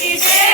happy day.